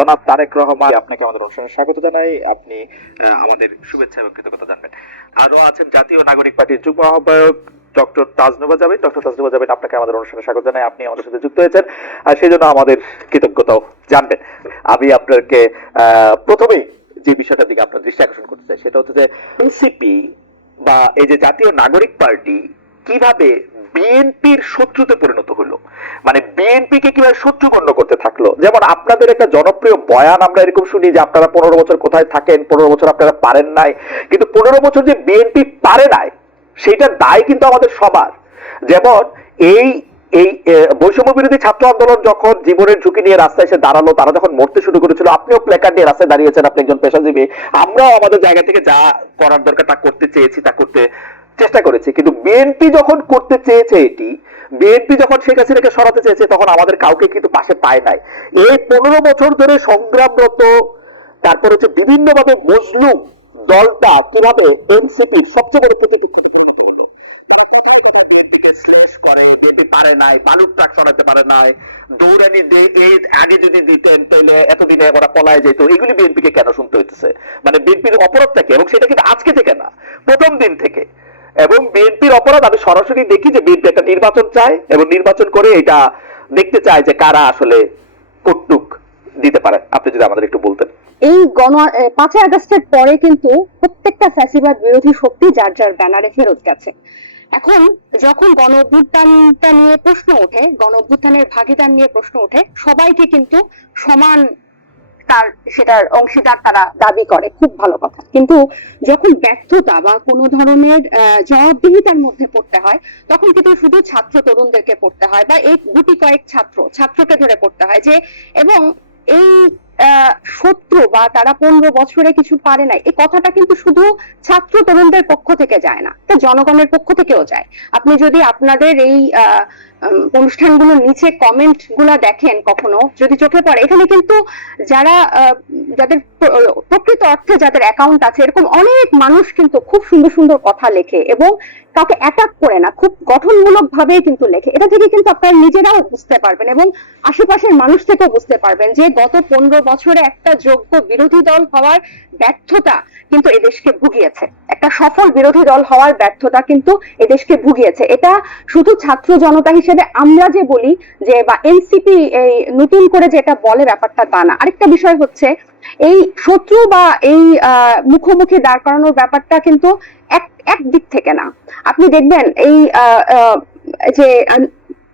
জনাব তারেক রহমান আপনাকে আমাদের অনুষ্ঠানে স্বাগত জানাই আপনি আমাদের শুভেচ্ছা এবং কৃতজ্ঞতা জানবেন আরও আছেন জাতীয় নাগরিক পার্টির যুগ্ম আহ্বায়ক ডক্টর তাজনুবা ডক্টর তাজনুবা আপনাকে আমাদের অনুষ্ঠানে স্বাগত জানাই আপনি আমাদের সাথে যুক্ত হয়েছেন আর সেই জন্য আমাদের কৃতজ্ঞতাও জানবেন আমি আপনাকে প্রথমেই যে বিষয়টার দিকে আপনার দৃষ্টি আকর্ষণ করতে চাই সেটা হচ্ছে যে এনসিপি বা এই যে জাতীয় নাগরিক পার্টি কিভাবে বিএনপির শত্রুতে পরিণত হলো মানে বিএনপিকে কিভাবে শত্রু গণ্য করতে থাকলো যেমন আপনাদের একটা জনপ্রিয় বয়ান আমরা এরকম শুনি যে আপনারা পনেরো বছর কোথায় থাকেন পনেরো বছর আপনারা পারেন নাই কিন্তু পনেরো বছর যে বিএনপি পারে নাই সেটা দায় কিন্তু আমাদের সবার যেমন এই এই বৈষম্য বিরোধী ছাত্র আন্দোলন যখন জীবনের ঝুঁকি নিয়ে রাস্তায় এসে দাঁড়ালো তারা যখন মরতে শুরু করেছিল আপনিও প্লেকার্ড নিয়ে রাস্তায় দাঁড়িয়েছেন আপনি একজন পেশাজীবী আমরাও আমাদের জায়গা থেকে যা করার দরকার তা করতে চেয়েছি তা করতে চেষ্টা করেছে কিন্তু বিএনপি যখন করতে চেয়েছে এটি বিএনপি যখন শেখ হাসিনাকে সরাতে চেয়েছে তখন আমাদের কাউকে কিন্তু পাশে পায় নাই এই পনেরো বছর ধরে সংগ্রামরত তারপর হচ্ছে বিভিন্নভাবে মজলুম দলটা কিভাবে এনসিপি সবচেয়ে বড় প্রতিটি করে বেপি পারে নাই বালুর ট্রাক সরাতে পারে নাই দৌড়ানি আগে যদি দিতেন তাহলে এতদিনে ওরা পলায় যেত এগুলি বিএনপিকে কেন শুনতে হইতেছে মানে বিএনপির অপরাধটা কি এবং সেটা কিন্তু আজকে থেকে না প্রথম দিন থেকে এবং বিএনপির অপরাধ আমি সরাসরি দেখি যে বিএনপি একটা নির্বাচন চায় এবং নির্বাচন করে এটা দেখতে চায় যে কারা আসলে কটুক দিতে পারে আপনি যদি আমাদের একটু বলতেন এই গণ পাঁচই আগস্টের পরে কিন্তু প্রত্যেকটা ফ্যাসিবাদ বিরোধী শক্তি যার যার ব্যানারে ফেরত গেছে এখন যখন গণ অভ্যুত্থানটা নিয়ে প্রশ্ন ওঠে গণ অভ্যুত্থানের ভাগিদার নিয়ে প্রশ্ন ওঠে সবাইকে কিন্তু সমান তার সেটার অংশীদার তারা দাবি করে খুব ভালো কথা কিন্তু যখন ব্যর্থতা বা কোনো ধরনের জবাবদিহিতার মধ্যে পড়তে হয় তখন কিন্তু শুধু ছাত্র তরুণদেরকে পড়তে হয় বা এই গুটি কয়েক ছাত্র ছাত্রকে ধরে পড়তে হয় যে এবং এই শত্রু বা তারা পনেরো বছরে কিছু পারে নাই এই কথাটা কিন্তু শুধু ছাত্র তরুণদের পক্ষ থেকে যায় না তা জনগণের পক্ষ থেকেও যায় আপনি যদি আপনাদের এই অনুষ্ঠানগুলোর নিচে কমেন্ট গুলা দেখেন কখনো যদি চোখে পড়ে এখানে কিন্তু যারা যাদের প্রকৃত অর্থে যাদের অ্যাকাউন্ট আছে এরকম অনেক মানুষ কিন্তু খুব সুন্দর সুন্দর কথা লেখে এবং কাউকে অ্যাটাক করে না খুব গঠনমূলক ভাবে কিন্তু লেখে এটা থেকে কিন্তু আপনারা নিজেরাও বুঝতে পারবেন এবং আশেপাশের মানুষ থেকেও বুঝতে পারবেন যে গত পনেরো বছরে একটা যোগ্য বিরোধী দল হওয়ার ব্যর্থতা কিন্তু এদেশকে ভুগিয়েছে একটা সফল বিরোধী দল হওয়ার ব্যর্থতা কিন্তু এদেশকে ভুগিয়েছে এটা শুধু ছাত্র জনতা হিসেবে হিসেবে আমরা যে বলি যে বা এনসিপি এই নতুন করে যেটা বলে ব্যাপারটা তা না আরেকটা বিষয় হচ্ছে এই শত্রু বা এই মুখোমুখি দাঁড় করানোর ব্যাপারটা কিন্তু এক এক দিক থেকে না আপনি দেখবেন এই যে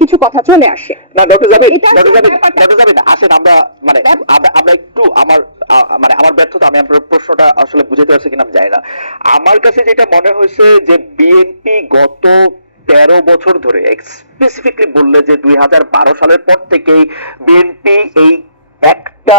কিছু কথা চলে আসে না ডক্টর ডক্টর ডক্টর আসেন আমরা মানে আমরা একটু আমার মানে আমার ব্যর্থতা আমি আপনার প্রশ্নটা আসলে পারছি কিনা আমি জানি না আমার কাছে যেটা মনে হয়েছে যে বিএনপি গত তেরো বছর ধরে স্পেসিফিকলি বললে যে দুই সালের পর থেকেই বিএনপি এই একটা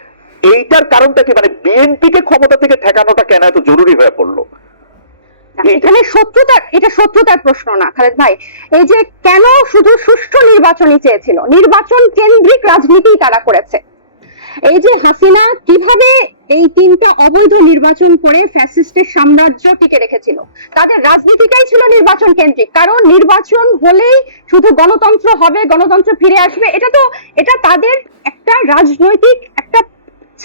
এইটার কারণটা কি মানে বিএনপিকে ক্ষমতা থেকে ঠেকানোটা কেন এত জরুরি হয়ে পড়লো এখানে শত্রুতার এটা শত্রুতার প্রশ্ন না খালেদ ভাই এই যে কেন শুধু সুষ্ঠু নির্বাচনই চেয়েছিল নির্বাচন কেন্দ্রিক রাজনীতি তারা করেছে এই যে হাসিনা কিভাবে এই তিনটা অবৈধ নির্বাচন করে ফ্যাসিস্টের সাম্রাজ্য টিকে রেখেছিল তাদের রাজনীতিটাই ছিল নির্বাচন কেন্দ্রিক কারণ নির্বাচন হলেই শুধু গণতন্ত্র হবে গণতন্ত্র ফিরে আসবে এটা তো এটা তাদের একটা রাজনৈতিক একটা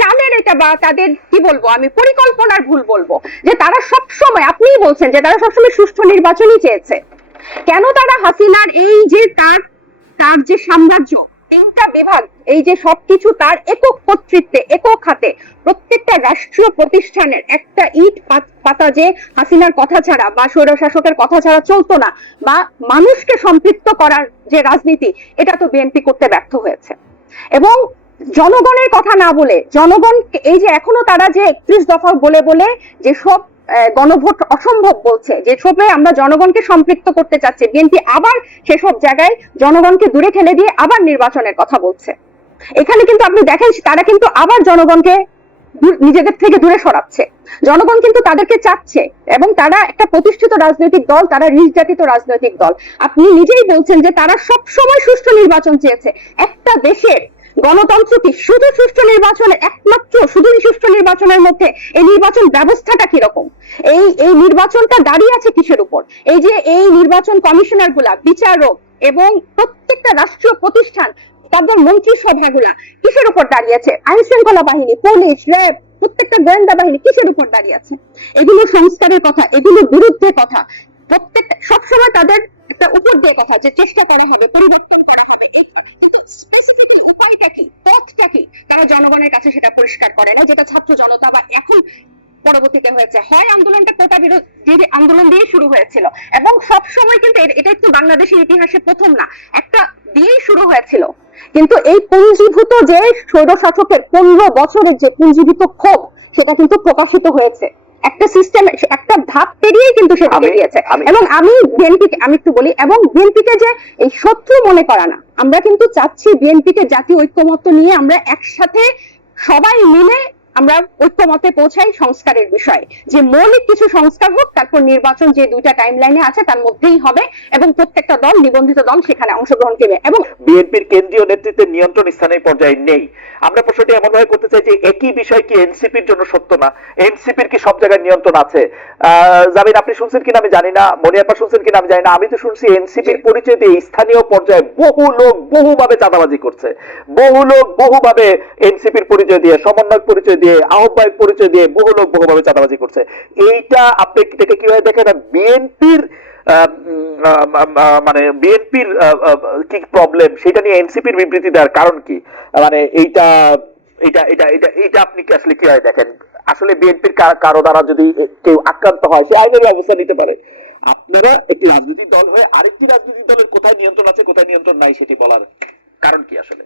চালের এটা বা তাদের কি বলবো আমি পরিকল্পনার ভুল বলবো যে তারা সব সময় আপনি বলছেন যে তারা সবসময় সুষ্ঠু নির্বাচনই চেয়েছে কেন তারা হাসিনার এই যে তার তার যে সাম্রাজ্য তিনটা বিভাগ এই যে সবকিছু তার একক কর্তৃত্বে একক হাতে প্রত্যেকটা রাষ্ট্রীয় প্রতিষ্ঠানের একটা ইট পাতা যে হাসিনার কথা ছাড়া বা স্বৈরশাসকের কথা ছাড়া চলতো না বা মানুষকে সম্পৃক্ত করার যে রাজনীতি এটা তো বিএনপি করতে ব্যর্থ হয়েছে এবং জনগণের কথা না বলে জনগণ এই যে এখনো তারা যে একত্রিশ দফা বলে বলে যে সব গণভোট অসম্ভব বলছে যে সবে আমরা জনগণকে সম্পৃক্ত করতে চাচ্ছি বিএনপি আবার সেসব জায়গায় জনগণকে দূরে ঠেলে দিয়ে আবার নির্বাচনের কথা বলছে এখানে কিন্তু আপনি দেখেন তারা কিন্তু আবার জনগণকে নিজেদের থেকে দূরে সরাচ্ছে জনগণ কিন্তু তাদেরকে চাচ্ছে এবং তারা একটা প্রতিষ্ঠিত রাজনৈতিক দল তারা নির্যাতিত রাজনৈতিক দল আপনি নিজেই বলছেন যে তারা সব সময় সুষ্ঠু নির্বাচন চেয়েছে একটা দেশের গণতন্ত্রকে শুধু সুষ্ঠু একমাত্র শুধু সুষ্ঠু নির্বাচনের মধ্যে এই নির্বাচন ব্যবস্থাটা কিরকম এই এই নির্বাচনটা দাঁড়িয়ে আছে কিসের উপর এই যে এই নির্বাচন কমিশনার গুলা বিচারক এবং প্রত্যেকটা রাষ্ট্রীয় প্রতিষ্ঠান তাদের মন্ত্রিসভাগুলা কিসের উপর আছে আইন শৃঙ্খলা বাহিনী পুলিশ র্যাব প্রত্যেকটা গোয়েন্দা বাহিনী কিসের উপর দাঁড়িয়ে আছে এগুলো সংস্কারের কথা এগুলো বিরুদ্ধে কথা প্রত্যেকটা সবসময় তাদের উপর দিয়ে কথা যে চেষ্টা করা হবে পরিবর্তন করা উপায়টা কি পথটা কি তারা জনগণের কাছে সেটা পরিষ্কার করে না যেটা ছাত্র জনতা বা এখন পরবর্তীতে হয়েছে হয় আন্দোলনটা কোটা বিরোধী আন্দোলন দিয়ে শুরু হয়েছিল এবং সব সময় কিন্তু এটা একটু বাংলাদেশের ইতিহাসে প্রথম না একটা দিয়েই শুরু হয়েছিল কিন্তু এই পুঞ্জীভূত যে স্বৈরশাসকের পনেরো বছরের যে পুঞ্জীভূত ক্ষোভ সেটা কিন্তু প্রকাশিত হয়েছে একটা সিস্টেম একটা ধাপ পেরিয়ে কিন্তু সে গিয়েছে এবং আমি বিএনপিকে আমি একটু বলি এবং বিএনপিকে যে এই শত্রু মনে করা না আমরা কিন্তু চাচ্ছি বিএনপিকে জাতীয় ঐক্যমত্য নিয়ে আমরা একসাথে সবাই মিলে আমরা ঐক্যমতে পৌঁছাই সংস্কারের বিষয়ে যে মৌলিক কিছু সংস্কার হোক তারপর নির্বাচন যে দুইটা টাইম লাইনে আছে তার মধ্যেই হবে এবং প্রত্যেকটা দল নিবন্ধিত দল সেখানে অংশগ্রহণ করবে এবং বিএনপির কেন্দ্রীয় নেতৃত্বে নিয়ন্ত্রণ স্থানের পর্যায়ে নেই আমরা প্রশ্নটি এমনভাবে করতে চাই যে একই বিষয় কি এনসিপির জন্য সত্য না এনসিপির কি সব জায়গায় নিয়ন্ত্রণ আছে জামিন আপনি শুনছেন কিনা আমি জানি না আপা শুনছেন কিনা আমি জানি না আমি তো শুনছি এনসিপির পরিচয় দিয়ে স্থানীয় পর্যায়ে বহু লোক বহুভাবে চাঁদাবাজি করছে বহু লোক বহুভাবে এনসিপির পরিচয় দিয়ে সমন্বয় পরিচয় দিয়ে দিয়ে আহ্বায়ক পরিচয় দিয়ে বহু লোক বহুভাবে চাঁদাবাজি করছে এইটা আপনি এটাকে কিভাবে দেখেন বিএনপির মানে বিএনপির কি প্রবলেম সেটা নিয়ে এনসিপির বিবৃতি দেওয়ার কারণ কি মানে এইটা এটা এটা এটা এটা আপনি কি আসলে কিভাবে দেখেন আসলে বিএনপির কারো দ্বারা যদি কেউ আক্রান্ত হয় সে আইনের ব্যবস্থা নিতে পারে আপনারা একটি রাজনৈতিক দল হয়ে আরেকটি রাজনৈতিক দলের কোথায় নিয়ন্ত্রণ আছে কোথায় নিয়ন্ত্রণ নাই সেটি বলার কারণ কি আসলে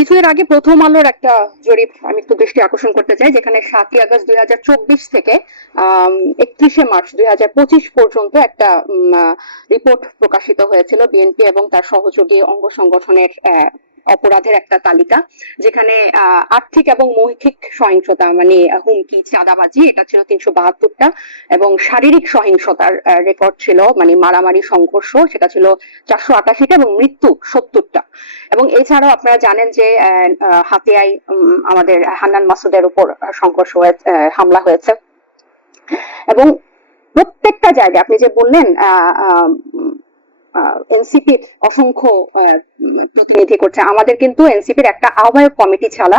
কিছুদিন আগে প্রথম আলোর একটা জরিপ আমি একটু দৃষ্টি আকর্ষণ করতে চাই যেখানে সাতই আগস্ট দুই হাজার চব্বিশ থেকে একত্রিশে মার্চ দুই হাজার পঁচিশ পর্যন্ত একটা রিপোর্ট প্রকাশিত হয়েছিল বিএনপি এবং তার সহযোগী অঙ্গ সংগঠনের অপরাধের একটা তালিকা যেখানে আর্থিক এবং মৌখিক সহিংসতা মানে হুমকি চাঁদাবাজি এটা ছিল তিনশো বাহাত্তরটা এবং শারীরিক সহিংসতার রেকর্ড ছিল মানে মারামারি সংঘর্ষ সেটা ছিল চারশো আটাশিটা এবং মৃত্যু সত্তরটা এবং এছাড়াও আপনারা জানেন যে হাতিয়ায় আমাদের হান্নান মাসুদের উপর সংঘর্ষ হামলা হয়েছে এবং প্রত্যেকটা জায়গায় আপনি যে বললেন আহ এনসিপির অসংখ্য প্রতিনিধি করছে আমাদের কিন্তু এনসিপির একটা আহ্বায়ক কমিটি ছাড়া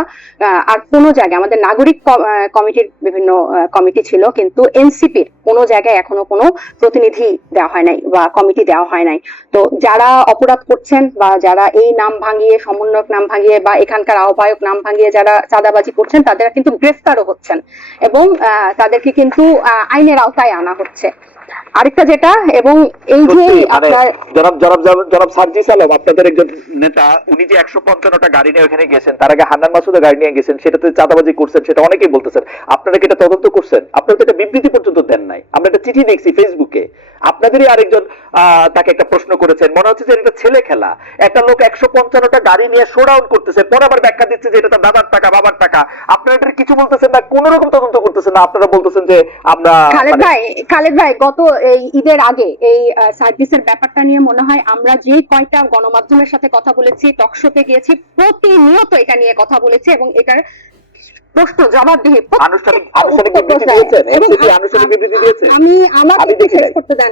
আর কোনো জায়গায় আমাদের নাগরিক কমিটির বিভিন্ন কমিটি ছিল কিন্তু এনসিপির কোনো জায়গায় এখনো কোনো প্রতিনিধি দেওয়া হয় নাই বা কমিটি দেওয়া হয় নাই তো যারা অপরাধ করছেন বা যারা এই নাম ভাঙিয়ে সমন্বয়ক নাম ভাঙিয়ে বা এখানকার আহ্বায়ক নাম ভাঙিয়ে যারা চাঁদাবাজি করছেন তাদের কিন্তু গ্রেফতারও হচ্ছেন এবং তাদেরকে কিন্তু আইনের আওতায় আনা হচ্ছে আরেকটা যেটা এবং এই যে মানে জনাব জনাব জনাব সার্জি সালাম আপনাদের একজন নেতা উনি যে একশো পঞ্চান্নটা গাড়ি নিয়ে ওখানে গেছেন তার আগে হান্নান মাসুদ গাড়ি নিয়ে গেছেন সেটাতে চাঁদাবাজি করছেন সেটা অনেকেই বলতেছেন আপনারা কি এটা তদন্ত করছেন আপনারা তো এটা বিবৃতি পর্যন্ত দেন নাই আমরা একটা চিঠি দেখছি ফেসবুকে আপনাদেরই আরেকজন তাকে একটা প্রশ্ন করেছেন মনে হচ্ছে যে এটা ছেলে খেলা একটা লোক একশো পঞ্চান্নটা গাড়ি নিয়ে শোডাউন করতেছে পরে আবার ব্যাখ্যা দিচ্ছে যে এটা তার দাদার টাকা বাবার টাকা আপনারা এটা কিছু বলতেছেন না কোন রকম তদন্ত করতেছেন না আপনারা বলতেছেন যে আমরা খালেদ মানে- ভাই খালেদ ভাই গত এই ঈদের আগে এই সার্ভিসের ব্যাপারটা নিয়ে মনে হয় আমরা যে কয়টা গণমাধ্যমের সাথে কথা বলেছি টকশোতে গিয়েছি প্রতিনিয়ত এটা নিয়ে কথা বলেছি এবং এটার প্রশ্ন জবাবদিহি আমি আমার শেষ করতে দেন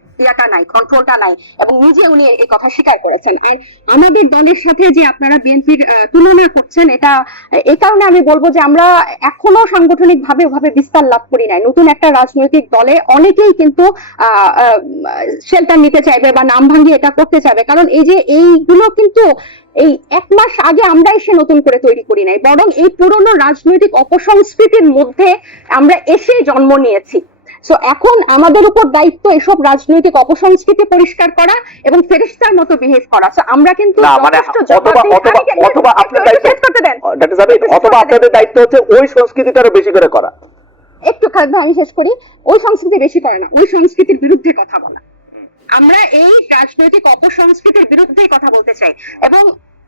ইয়াটা নাই কন্ট্রোলটা নাই এবং নিজে উনি এই কথা স্বীকার করেছেন আর আমাদের দলের সাথে যে আপনারা বিএনপির তুলনা করছেন এটা এ কারণে আমি বলবো যে আমরা এখনো সাংগঠনিক ভাবে ওভাবে বিস্তার লাভ করি নাই নতুন একটা রাজনৈতিক দলে অনেকেই কিন্তু শেল্টার নিতে চাইবে বা নাম ভাঙিয়ে এটা করতে চাইবে কারণ এই যে এইগুলো কিন্তু এই এক মাস আগে আমরা এসে নতুন করে তৈরি করি নাই বরং এই পুরনো রাজনৈতিক অপসংস্কৃতির মধ্যে আমরা এসে জন্ম নিয়েছি সো এখন আমাদের উপর দায়িত্ব এসব রাজনৈতিক অপসংস্কৃতি পরিষ্কার করা এবং ফেরেশতার মতো বিহেভ করা সো আমরা কিন্তু মানে অথবা আপনাদের দায়িত্ব হচ্ছে ওই বেশি করে করা একটু খাদ্য আমি শেষ করি ওই সংস্কৃতি বেশি করে না ওই সংস্কৃতির বিরুদ্ধে কথা বলা আমরা এই রাজনৈতিক অপসংস্কৃতির বিরুদ্ধেই কথা বলতে চাই এবং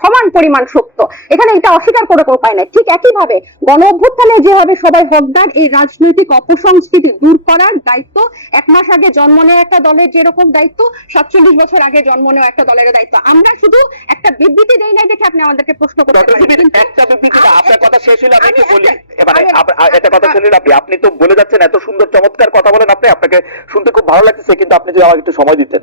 সমান পরিমাণ সত্য এখানে এটা অস্বীকার করে উপায় নাই ঠিক একই ভাবে গণ অভ্যুত্থানে যেভাবে সবাই হকদার এই রাজনৈতিক অপসংস্কৃতি দূর করার দায়িত্ব এক মাস আগে জন্ম নেওয়া একটা দলের যেরকম দায়িত্ব সাতচল্লিশ বছর আগে জন্ম নেওয়া একটা দলের দায়িত্ব আমরা শুধু একটা বিবৃতি দেই নাই দেখে আপনি আমাদেরকে প্রশ্ন করতে পারেন আপনি তো বলে যাচ্ছেন এত সুন্দর চমৎকার কথা বলেন আপনি আপনাকে শুনতে খুব ভালো লাগছে কিন্তু আপনি যদি আমাকে একটু সময় দিতেন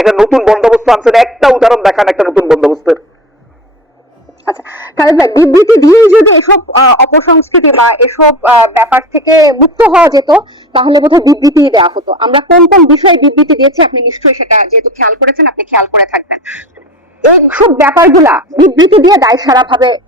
একটা নতুন বন্দোবস্ত আনছেন একটা উদাহরণ দেখান একটা নতুন বন্দোবস্তের আচ্ছা বিবৃতি দিয়ে যদি এসব অপসংস্কৃতি বা এসব ব্যাপার থেকে মুক্ত হওয়া যেত তাহলে বোধহয় বিবৃতি দেওয়া হতো আমরা কোন কোন বিষয়ে বিবৃতি দিয়েছি আপনি নিশ্চয়ই সেটা যেহেতু খেয়াল করেছেন আপনি খেয়াল করে থাকবেন এই সব ব্যাপারগুলা বিবৃতি দিয়ে দায় সারা ভাবে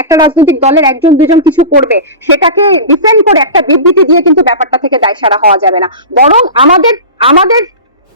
একটা রাজনৈতিক দলের একজন দুজন কিছু করবে সেটাকে ডিফেন্ড করে একটা বিবৃতি দিয়ে কিন্তু ব্যাপারটা থেকে দায় সারা হওয়া যাবে না বরং আমাদের আমাদের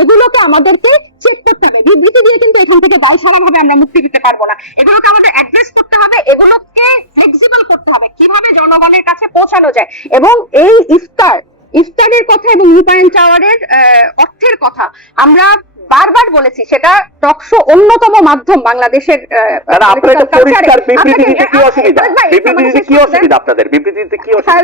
এগুলোকে আমাদেরকে চেক করতে হবে বিবৃতি দিয়ে কিন্তু এখান থেকে সারা ভাবে আমরা মুক্তি দিতে পারবো না এগুলোকে আমাদের অ্যাড্রেস করতে হবে এগুলোকে ফ্লেক্সিবল করতে হবে কিভাবে জনগণের কাছে পৌঁছানো যায় এবং এই ইফতার ইফতারের কথা এবং রূপায়ণ টাওয়ারের অর্থের কথা আমরা বারবার বলেছি সেটা টকশো অন্যতম মাধ্যম বাংলাদেশের আপনাদের কি অসুবিধা বিবৃতিতে কি আচ্ছা, আচ্ছা, আচ্ছা, অসুবিধা আপনাদের বিবৃতিতে কি অসুবিধা